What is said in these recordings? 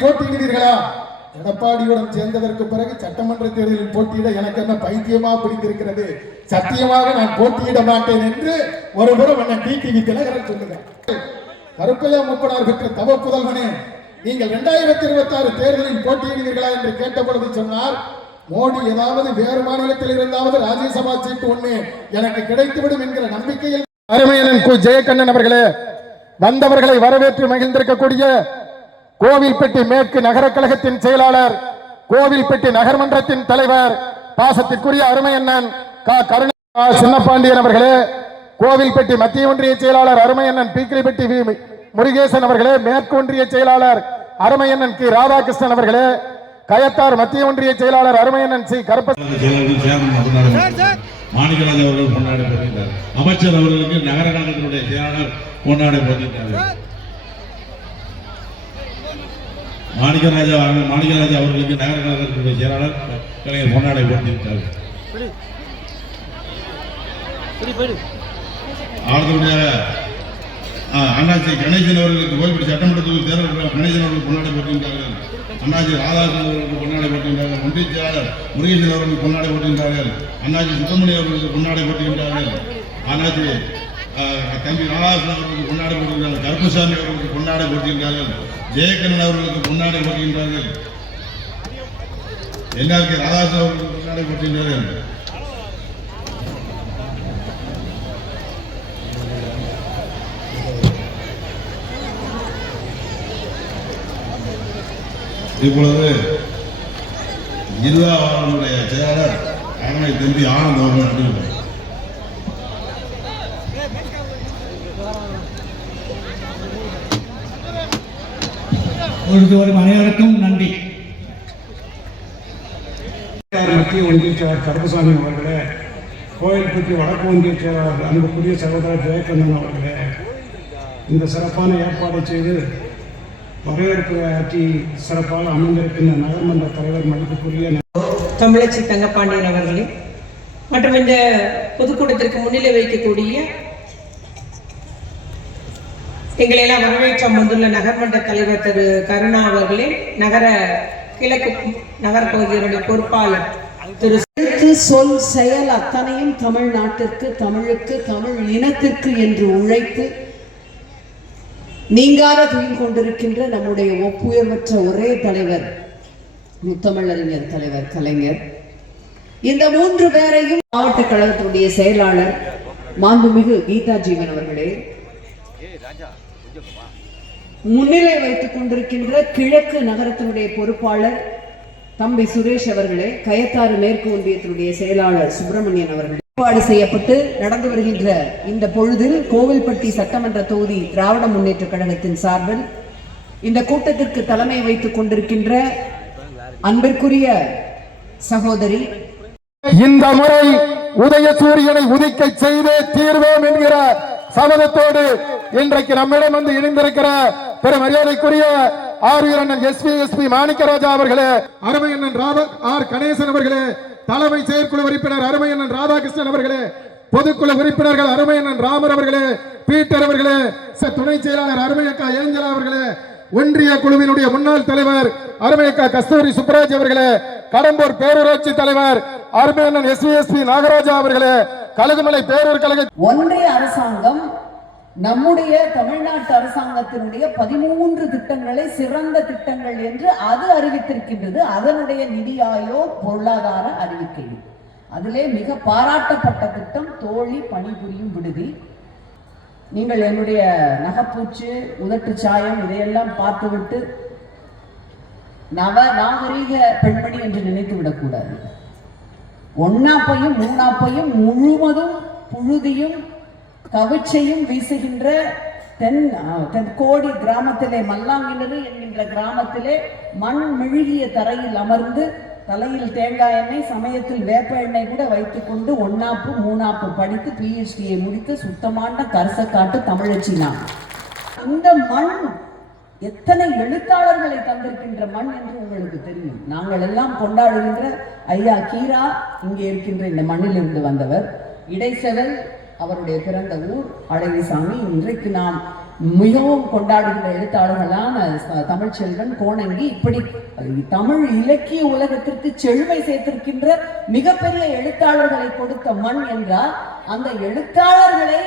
தேர்தலில் போட்டியிடுவீர்களா? எடப்பாடியுடன் சேர்ந்ததற்கு பிறகு சட்டமன்ற தேர்தலில் போட்டியிட எனக்கு என்ன பைத்தியமா பிடித்திருக்கிறது, சத்தியமாக நான் போட்டியிட மாட்டேன் என்று ஒருபுறம் என்ன டிடிவி தினகரன் சொல்லுகிறார். கருப்பையா மூப்பனார் பெற்ற தவ புதல்வனே, நீங்கள் 2026 தேர்தலில் போட்டியிடுவீர்களா என்று கேட்ட பொழுது சொன்னார், மோடி ஏதாவது வேறு மாநிலத்தில் இருந்தாவது ராஜ்யசபா சீட்டு ஒண்ணு எனக்கு கிடைத்துவிடும் என்கிற நம்பிக்கையில் அருமையனன் கு ஜெயக்கண்ணன் அவர்களே, வந்தவர்களை வரவேற்று மகிழ்ந்திருக்கக்கூடிய கோவில்பட்டி மேற்கு நகர கழகத்தின் செயலாளர், கோவில்பட்டி நகர்மன்றத்தின் தலைவர், பாசத்திற்குரிய அருமையண்ணன் கருணா சின்னப்பாண்டியன் அவர்களே, கோவில்பட்டி மத்திய ஒன்றிய செயலாளர் அருமையண்ணன் பீக்கிரிப்பட்டி முருகேசன் அவர்களே, மேற்கு ஒன்றிய செயலாளர் அருமையண்ணன் கி ராதாகிருஷ்ணன் அவர்களே, கயத்தார் மத்திய ஒன்றிய செயலாளர் அருமையண்ணன் சி மாணிக்கராஜ் அவர்கள் கொண்டாட போகின்றார். அமைச்சர் அவர்களுக்கு நகர கழகத்தினுடைய செயலாளர் கொண்டாட போகின்றார். மாணிக்கராஜா அவர்களுக்கு நகர கழகத்தினுடைய செயலாளர் கலைஞர் கொண்டாட போகின்றார். அண்ணாச்சி கணேசன் அவர்களுக்கு கோவில்பட்டி சட்டமன்ற தொகுதி தேர்தல் கணேசன் அவர்கள் கொண்டாட போகின்றார்கள். அண்ணாச்சி ராதாகிருஷ்ணன் அவர்களுக்கு கொண்டாட போகின்றார்கள். ஒன்றிய செயலாளர் முருகேசன் அவர்களுக்கு கொண்டாட போகின்றார்கள். அண்ணாச்சி சுப்பிரமணியம் அவர்களுக்கு கொண்டாட போகின்றார்கள். அண்ணாச்சி தம்பி ராதாகிருஷ்ணன் அவர்களுக்கு கொண்டாட போகின்றார்கள். கருப்பசாமி அவர்களுக்கு கொண்டாட போகின்றார்கள். ஜெயக்கண்ணன் அவர்களுக்கு கொண்டாட போகின்றார்கள். எல்லாருக்கும் ராதாகிருஷ்ணன் அவர்களுக்கு கொண்டாட போகின்றார்கள். இப்பொழுது இருவாவுடைய செயலாளர் அரணை தம்பி ஆனந்த் அவர்கள் நன்றி. அனைவருக்கும் நன்றி. மத்திய ஒன்றிய செயலாளர் கருப்பசாமி அவர்களே, கோயில்பட்டி வடக்கு ஒன்றிய செயலாளர் அன்புக்குரிய சகோதரர் ஜெயக்கண்ணன் அவர்களே, இந்த சிறப்பான ஏற்பாடை செய்து வரவேற்புரையாற்றி சிறப்பாக அமைந்திருக்கின்ற நகர்மன்ற தலைவர் மதிப்புக்குரிய தமிழச்சி தங்கப்பாண்டியன் அவர்களே மற்றும் இந்த பொதுக்கூட்டத்திற்கு முன்னிலை வைக்கக்கூடிய எங்களை எல்லாம் வரவேற்ற வந்துள்ள நகர்மன்ற தலைவர் திரு கருணா அவர்களே, நகர கிழக்கு நகர பகுதியினுடைய பொறுப்பாளர் திரு சொல் செயல் அத்தனையும் தமிழ்நாட்டிற்கு, தமிழுக்கு, தமிழ் இனத்திற்கு என்று உழைத்து நீங்காத துயில் கொண்டிருக்கின்ற நம்முடைய ஒப்புயர்வற்ற ஒரே தலைவர் முத்தமிழறிஞர் தலைவர் கலைஞர். இந்த 3 பேரையும் மாவட்ட கழகத்துடைய செயலாளர் மாண்புமிகு கீதா ஜீவன் அவர்களே, முன்னிலை வைத்துக் கொண்டிருக்கின்ற கிழக்கு நகரத்தினுடைய பொறுப்பாளர் தம்பி சுரேஷ் அவர்களே, கயத்தாறு மேற்கு ஒன்றியத்தினுடைய செயலாளர் சுப்பிரமணியன் அவர்களே, ஏற்பாடு செய்யப்பட்டு நடந்து வருகின்ற இந்த பொழுதில் கோவில்பட்டி சட்டமன்ற தொகுதி திராவிட முன்னேற்ற கழகத்தின் சார்பில் இந்த கூட்டத்திற்கு தலைமை வைத்துக் கொண்டிருக்கின்ற அன்பிற்குரிய சகோதரி, இந்த முறை உதயசூரியனை உதிக்க செய்தே தீர்வோம் என்கிற சபதத்தோடு இன்றைக்கு நம்மிடம் வந்து இணைந்திருக்கிற பெரும் மரியாதைக்குரிய ஆர்வீரண்ணன் எஸ்பி மாணிக்கராஜா அவர்களே, அருமையண்ணன் ஆர் கணேசன் அவர்களே, தலைமை செயற்குழு உறுப்பினர் அருமையண்ணன் ராதாகிருஷ்ணன் அவர்களே, பொதுக்குழு உறுப்பினர்கள் அருமையண்ணன் ராமர் அவர்களே, பீட்டர் அவர்களே, துணை செயலாளர் அருமையக்கா ஏஞ்சலா அவர்களே, ஒன்றிய குழுவினுடைய முன்னாள் தலைவர் அருமையக்கா கஸ்தூரி சுப்பராஜ் அவர்களே, கடம்பூர் பேரூராட்சி தலைவர் அருமையண்ணன் எஸ்பி நாகராஜா அவர்களே, கழுகுமலை பேரூர் கழக ஒன்றிய அரசாங்கம் நம்முடைய தமிழ்நாட்டு அரசாங்கத்தினுடைய 13 திட்டங்களை சிறந்த திட்டங்கள் என்று அது அறிவித்திருக்கின்றது. அதனுடைய நிதி ஆயோக் பொருளாதார அறிவிக்கை. அதிலே மிக பாராட்டப்பட்ட திட்டம் தோழி பணிபுரியும் விடுதி. நீங்கள் என்னுடைய நகைப்பூச்சு, உதட்டு சாயம் இதையெல்லாம் பார்த்துவிட்டு நாகரீக பெண்மணி என்று நினைத்து விடக்கூடாது. ஒன்னாப்பையும் மூணாப்பையும் முழுவதும் புழுதியும் கவிச்சையும் வீசுகின்ற தென்கோடி கிராமத்திலே, மல்லாங்கிணறு என்கின்ற கிராமத்திலே மண் மெழுகிய தரையில் அமர்ந்து தலையில் தேங்காய் எண்ணெய், சமயத்தில் வேப்ப எண்ணெய் கூட வைத்துக் கொண்டு 1ஆப்பு 3ஆப்பு படித்து PhD முடித்து சுத்தமான கரசக்காட்டு தமிழச்சி நான். இந்த மண் எத்தனை எழுத்தாளர்களை தந்திருக்கின்ற மண் என்று உங்களுக்கு தெரியும். நாங்கள் எல்லாம் கொண்டாடுகின்ற ஐயா கீரா இங்கே இருக்கின்ற இந்த மண்ணிலிருந்து வந்தவர். இடைச்செவல் அவருடைய பிறந்த ஊர். அழகிசாமி இன்றைக்கு நாம் மிகவும் கொண்டாடுகின்ற எழுத்தாளர்களான தமிழ்ச்செல்வன், கோணங்கி, இப்படி தமிழ் இலக்கிய உலகத்திற்கு செழுமை சேர்த்திருக்கின்ற மிகப்பெரிய எழுத்தாளர்களை கொடுத்த மண் என்றால், அந்த எழுத்தாளர்களை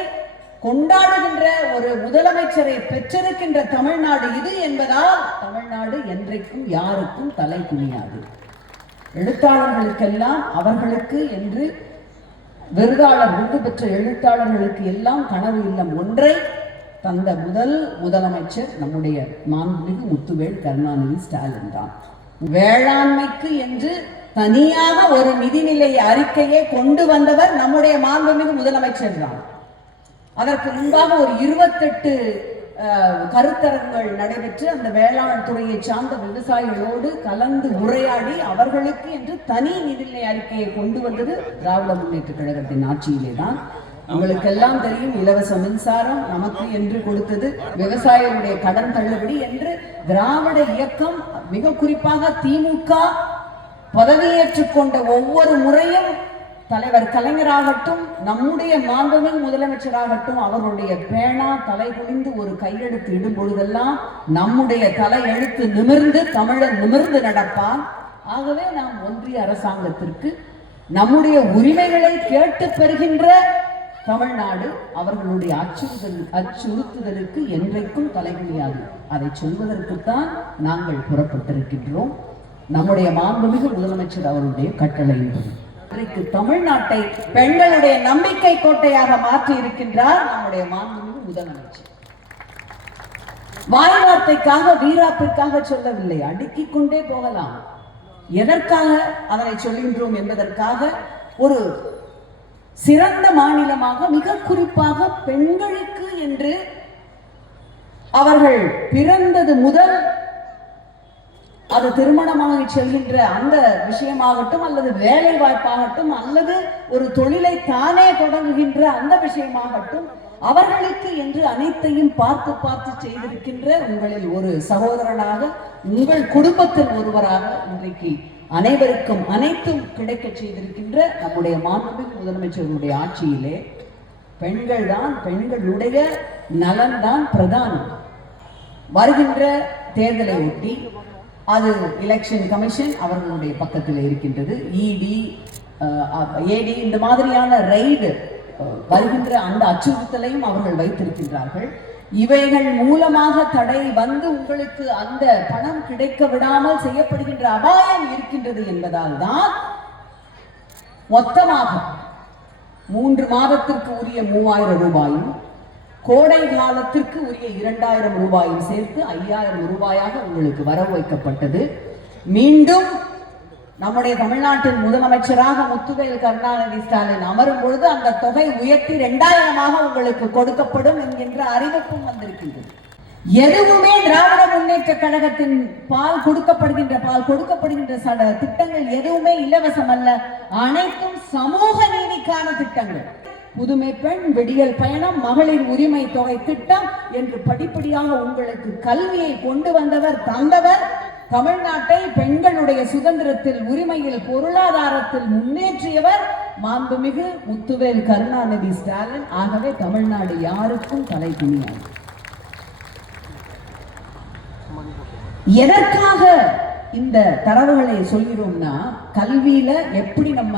கொண்டாடுகின்ற ஒரு முதலமைச்சரை பெற்றிருக்கின்ற தமிழ்நாடு இது என்பதால் தமிழ்நாடு என்றைக்கும் யாருக்கும் தலை குனியாது. எழுத்தாளர்களுக்கெல்லாம் அவர்களுக்கு என்று விருது பெற்ற எழுத்தாளர்களுக்கு எல்லாம் கனவு இல்லம் ஒன்றை தந்த முதல் முதலமைச்சர் நம்முடைய மாண்புமிகு முத்துவேல் கருணாநிதி ஸ்டாலின் தான். வேளாண்மைக்கு என்று தனியாக ஒரு நிதிநிலை அறிக்கையை கொண்டு வந்தவர் நம்முடைய மாண்புமிகு முதலமைச்சர் தான். அதற்கு முன்பாக ஒரு 28 கருத்தரங்கள் நடைபெற்று அந்த வேளாண் துறையை சார்ந்த விவசாயிகளோடு கலந்து உரையாடி அவர்களுக்கு என்று தனி நிதிநிலை அறிக்கையை கொண்டு வந்தது திராவிட முன்னேற்ற கழகத்தின் ஆட்சியிலே தான். உங்களுக்கு எல்லாம் தெரியும், இலவச மின்சாரம் நமக்கு என்று கொடுத்தது, விவசாயிகளுடைய கடன் தள்ளுபடி என்று திராவிட இயக்கம், மிக குறிப்பாக திமுக பதவியேற்றுக் கொண்ட ஒவ்வொரு முறையும் தலைவர் கலைஞராகட்டும், நம்முடைய மாண்புமிகு முதலமைச்சராகட்டும், அவர்களுடைய பேனா தலை குனிந்து ஒரு கையெழுத்து இடும் பொழுதெல்லாம் நம்முடைய தலை எழுத்து நிமிர்ந்து தமிழன் நிமிர்ந்து நடப்பான். ஆகவே நாம் ஒன்றிய அரசாங்கத்திற்கு நம்முடைய உரிமைகளை கேட்டு பெறுகின்ற தமிழ்நாடு அவர்களுடைய அச்சுறுத்துதலுக்கு என்றைக்கும் தலைகுனியாது. அதை சொல்வதற்குத்தான் நாங்கள் புறப்பட்டிருக்கின்றோம். நம்முடைய மாண்புமிகு முதலமைச்சர் அவருடைய கட்டளை இன்றைக்கு தமிழ்நாட்டை பெண்களுடைய நம்பிக்கை கோட்டையாக மாற்றி இருக்கின்றார் நம்முடைய மாண்புமிகு முதலமைச்சர். வாய் வார்த்தைக்காக வீராப்பிற்காக சொல்லவில்லை, அடுக்கிக் கொண்டே போகலாம். எதற்காக அதனை சொல்கின்றோம் என்பதற்காக ஒரு சிறந்த மாநிலமாக, மிக குறிப்பாக பெண்களுக்கு என்று அவர்கள் பிறந்தது முதல் அது திருமணமாக செல்கின்ற அந்த விஷயமாகட்டும், அல்லது வேலை வாய்ப்பாகட்டும், அல்லது ஒரு தொழிலை தானே தொடங்குகின்ற அந்த விஷயமாகட்டும், அவர்களுக்கு என்று அனைத்தையும் பார்த்து பார்த்து செய்திருக்கின்ற உங்களில் ஒரு சகோதரனாக, உங்கள் குடும்பத்தில் ஒருவராக இன்றைக்கு அனைவருக்கும் அனைத்தும் கிடைக்க செய்திருக்கின்ற நம்முடைய மாண்புமிகு முதலமைச்சருடைய ஆட்சியிலே பெண்கள் தான், பெண்களுடைய நலன் தான் பிரதானம். வருகின்ற தேர்தலை ஒட்டி அது எலெக்ஷன் கமிஷன் அவர்களுடைய பக்கத்தில் இருக்கின்றது. இடி, ஏடி இந்த மாதிரியான ரைடு வருகின்ற அந்த அச்சுறுத்தலையும் அவர்கள் வைத்திருக்கின்றார்கள். இவைகள் மூலமாக தடை வந்து உங்களுக்கு அந்த பணம் கிடைக்க விடாமல் செய்யப்படுகின்ற அபாயம் இருக்கின்றது என்பதால் தான் மொத்தமாக 3 மாதத்திற்கு உரிய 3000 ரூபாயும், கோடை காலத்திற்கு உரிய 2000 ரூபாயும் சேர்த்து 5000 ரூபாயாக உங்களுக்கு வரவு வைக்கப்பட்டது. மீண்டும் நம்முடைய தமிழ்நாட்டின் முதலமைச்சராக முத்துவேல் கருணாநிதி ஸ்டாலின் அமரும் பொழுது அந்த தொகை உயர்த்தி 2000 உங்களுக்கு கொடுக்கப்படும் என்கின்ற அறிவிப்பும் வந்திருக்கின்றது. எதுவுமே திராவிட முன்னேற்ற கழகத்தின் பால் கொடுக்கப்படுகின்ற திட்டங்கள் எதுவுமே இலவசம் அல்ல, அனைத்தும் சமூக நீதிக்கான திட்டங்கள். புதுமை பெண், விடியல் பயணம், மகளிர் உரிமை தொகை திட்டம் என்று படிப்படியாக உங்களுக்கு கல்வியை கொண்டு வந்தவர், தந்தவர், தமிழ்நாட்டை பெண்களுடைய சுதந்திரத்தில், உரிமையில், பொருளாதாரத்தில் முன்னேற்றியவர் மாண்புமிகு முத்துவேல் கருணாநிதி ஸ்டாலின். ஆகவே தமிழ்நாடு யாருக்கும் தலை குனியாது. எதற்காக இந்த தரவுகளை சொல்கிறோம்னா, கல்வியில எப்படி நம்ம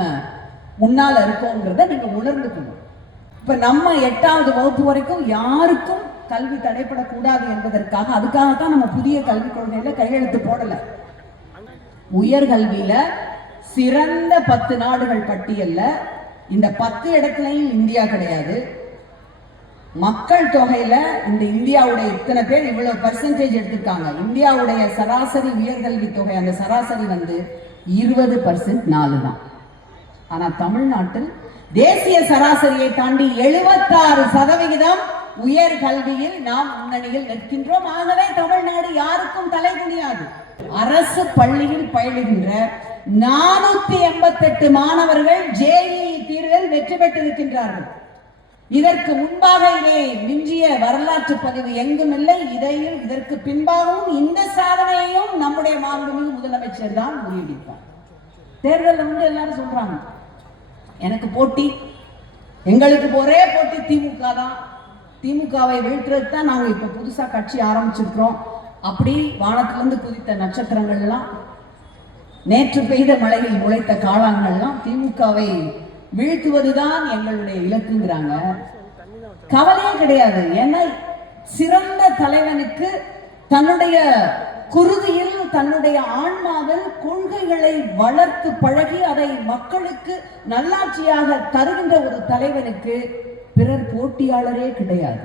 முன்னால இருக்கோங்கிறத நீங்க உணர்ந்துக்கணும். இப்ப நம்ம 8வது வகுப்பு வரைக்கும் யாருக்கும் கல்வி தடைப்படக்கூடாது என்பதற்காக, அதுக்காகத்தான் நம்ம புதிய கல்விக் கொள்கையில கையெழுத்து போடல. உயர்கல்வியில சிறந்த 10 நாடுகள் பட்டியல்ல இந்த 10 இடத்துலையும் இந்தியா கிடையாது. மக்கள் தொகையில இந்த இந்தியாவுடைய இத்தனை பேர் இவ்வளவு பர்சன்டேஜ் எடுத்திருக்காங்க. இந்தியாவுடைய சராசரி உயர்கல்வி தொகை அந்த சராசரி 20% 4 தான். ஆனா தமிழ்நாட்டில் தேசிய சராசரியை தாண்டி 76% உயர் கல்வியில் நாம் முன்னணியில் நிற்கின்றோம். ஆகவே தமிழ்நாடு யாருக்கும் தலை குனியாது. அரசு பள்ளியில் பயிலுகின்ற 488 மாணவர்கள் JEE தீர்வில் வெற்றி பெற்றிருக்கின்றார்கள். இதற்கு முன்பாக இதை மிஞ்சிய வரலாற்று பதிவு எங்கும் இல்லை. இதற்கு பின்பாகவும் இந்த சாதனையையும் நம்முடைய மாண்புமிகு முதலமைச்சர் தான் முறியடிப்பார். தேர்தலில் எல்லாரும் சொல்றாங்க, எனக்கு போட்டி, எங்களுக்கு ஒரே போட்டி திமுக தான், திமுகவை வீழ்த்துறது தான் நாங்க இப்ப புதுசா கட்சி ஆரம்பிச்சிருக்கிறோம். அப்படி வானத்திலிருந்து குதித்த நட்சத்திரங்கள்லாம், நேற்று பெய்த மழையில் முளைத்த காளான்கள்லாம் திமுகவை வீழ்த்துவதுதான் எங்களுடைய இலக்குங்கிறாங்க. கவலையே கிடையாது. ஏன்னா சிறந்த தலைவனுக்கு தன்னுடைய குருதியில், தன்னுடைய ஆன்மாவில் கொள்கைகளை வளர்த்து பழகி அதை மக்களுக்கு நல்லாட்சியாக தருகின்ற ஒரு தலைவனுக்கு பிறர் போட்டியாளரே கிடையாது.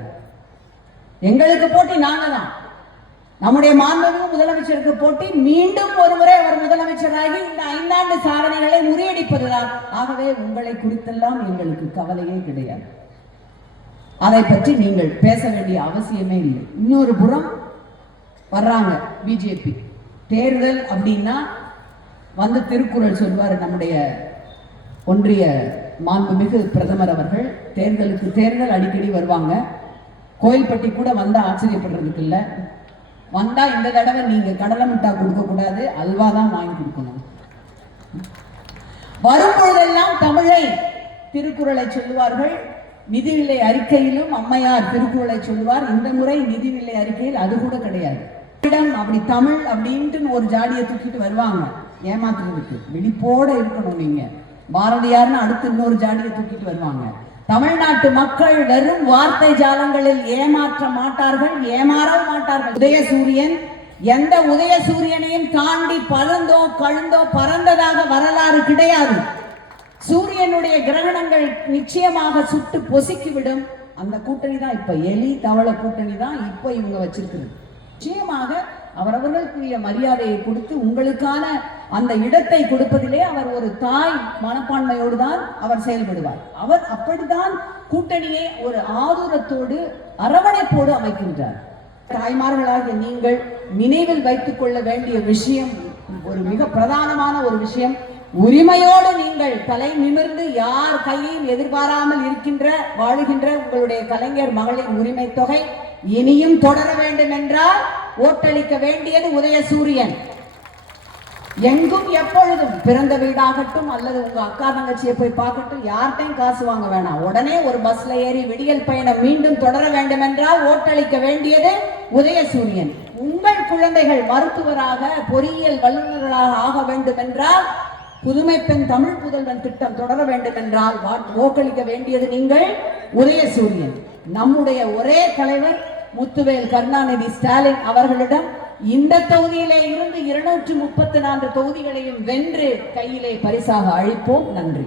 எங்களுக்கு போட்டி நாங்க தான். நம்முடைய மாண்புமிகு முதலமைச்சருக்கு போட்டி மீண்டும் ஒரு முறை அவர் முதலமைச்சராகி இந்த 5 ஆண்டு சாதனைகளை முறியடிப்பதுதான். ஆகவே உங்களை குறித்தெல்லாம் எங்களுக்கு கவலையே கிடையாது. அதை பற்றி நீங்கள் பேச வேண்டிய அவசியமே இல்லை. இன்னொரு புறம் வர்றாங்க பிஜேபி. தேர்தல் அப்படின்னா வந்து திருக்குறள் சொல்வார் நம்முடைய ஒன்றிய மாண்புமிகு பிரதமர் அவர்கள். தேர்தலுக்கு தேர்தல் அடிக்கடி வருவாங்க. கோயில்பட்டி கூட வந்தா ஆச்சரியப்படுறதுக்கு இல்லை. வந்தா இந்த தடவை நீங்க கடலை மிட்டாய் கொடுக்க கூடாது, அல்வா தான் வாங்கி கொடுக்கணும். வரும்பொழுதெல்லாம் தமிழை திருக்குறளை சொல்லுவார்கள். நிதிநிலை அறிக்கையிலும் அம்மையார் திருக்குறளை சொல்லுவார். இந்த முறை நிதிநிலை அறிக்கையில் அது கூட கிடையாது. அப்படி தமிழ் அப்படின்ட்டு ஒரு ஜாடியை தூக்கிட்டு வருவாங்க ஏமாத்துறதுக்கு. விழிப்போட இருக்கணும் நீங்க. பாரதியார்னு அடுத்து இன்னொரு ஜாடியை தூக்கிட்டு வருவாங்க. தமிழ்நாட்டு மக்கள் வெறும் வார்த்தை ஜாலங்களில் ஏமாற்ற மாட்டார்கள், ஏமாறவும் மாட்டார்கள். உதயசூரியன் எந்த உதயசூரியனையும் தாண்டி பறந்தோ கழுந்தோ பறந்ததாக வரலாறு கிடையாது. சூரியனுடைய கிரகணங்கள் நிச்சயமாக சுட்டு பொசுக்கிவிடும். அந்த கூட்டணி தான் இப்ப எலி தவள கூட்டணி தான் இப்ப இவங்க வச்சிருக்கிறது. நிச்சயமாக அவரவர்களுக்குரிய மரியாதையை கொடுத்து உங்களுக்கான அந்த இடத்தை கொடுப்பதிலே அவர் ஒரு தாய் மனப்பான்மையோடு தான் அவர் செயல்படுவார். அவர் அப்படித்தான் கூட்டணியை ஒரு ஆதுரத்தோடு அரவணைப்போடு அமைக்கின்றார். தாய்மார்களாகிய நீங்கள் நினைவில் வைத்துக் கொள்ள வேண்டிய விஷயம், ஒரு மிக பிரதானமான ஒரு விஷயம், உரிமையோடு நீங்கள் தலை நிமிர்ந்து யார் கையையும் எதிர்பாராமல் இருக்கின்ற வாழுகின்ற உங்களுடைய கலைஞர் மகளிர் உரிமை தொகை இனியும் தொடர வேண்டும் என்றால் ஓட்டளிக்க வேண்டியது உதயசூரியன். எங்கும் எப்பொழுதும் பிறந்த வீடாகட்டும் அல்லது உங்க அக்கா தங்கச்சியை போய் பார்க்கட்டும், யார்கிட்டையும் காசு வாங்க வேணாம். உடனே ஒரு பஸ்ல ஏறி விடியல் பயணம் மீண்டும் தொடர வேண்டும் என்றால் ஓட்டளிக்க வேண்டியது உதயசூரியன். உங்கள் குழந்தைகள் மருத்துவராக பொறியியல் வல்லுநர்களாக ஆக வேண்டும் என்றால், புதுமை பெண் தமிழ் புதல்வன் திட்டம் தொடர வேண்டும் என்றால் ஓக்களிக்க வேண்டியது நீங்கள் உதயசூரியன். நம்முடைய ஒரே தலைவர் முத்துவேல் கருணாநிதி ஸ்டாலின் அவர்களிடம் இந்த தொகுதியிலே இருந்து 234 தொகுதிகளையும் வென்று கையிலே பரிசாக அளிப்போம். நன்றி.